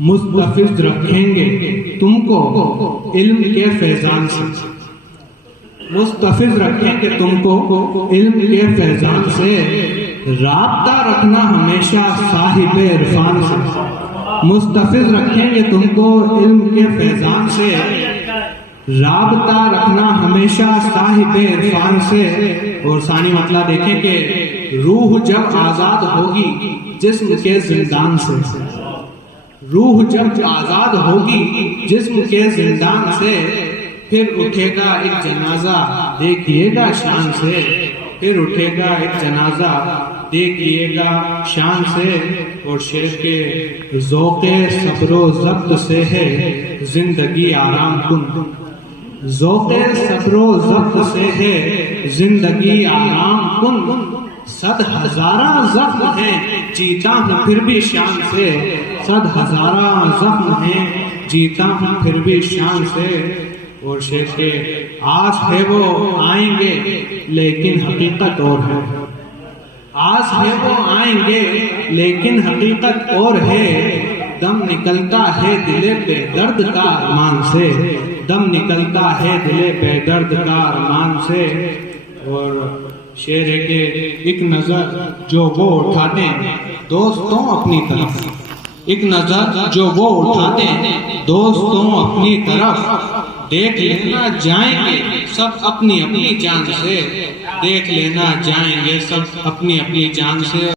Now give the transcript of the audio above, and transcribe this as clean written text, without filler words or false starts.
مستفز رکھیں گے تم کو علم کے فیضان سے، مستفز رکھیں گے تم کو علم کے فیضان سے، رابطہ رکھنا ہمیشہ صاحب عرفان سے، مستفز رکھیں گے تم کو علم کے فیضان سے، رابطہ رکھنا ہمیشہ صاحب عرفان سے۔ اور ثانی مطلب دیکھیں کہ روح جب آزاد ہوگی جسم کے زندان سے، روح جب آزاد ہوگی جسم کے زندان سے، پھر اٹھے گا ایک جنازہ دیکھیے گا شان سے، پھر اٹھے گا ایک جنازہ دیکھیے گا شان سے۔ اور شیخ کے ذوق صبر و ضبط سے ہے زندگی آرام کن، ذوق صبر و ضبط سے ہے زندگی آرام کن، 100,000 زخم ہیں جیتا ہوں پھر بھی شان سے، 100,000 زخم ہیں جیتا ہوں پھر بھی شان سے۔ اور شیخ کے آس ہے وہ آئیں گے لیکن حقیقت اور ہے، آس ہے وہ آئیں گے لیکن حقیقت اور ہے، دم نکلتا ہے دل بے درد کا ارمان سے، دم نکلتا ہے دل بے درد کا ارمان سے۔ اور شعر ہے کہ ایک نظر جو وہ اٹھاتے دوستوں اپنی طرف، ایک نظر جو وہ اٹھاتے دوستوں اپنی طرف، دیکھ لینا جائیں گے سب اپنی اپنی جان سے، دیکھ لینا جائیں گے سب اپنی اپنی جان سے۔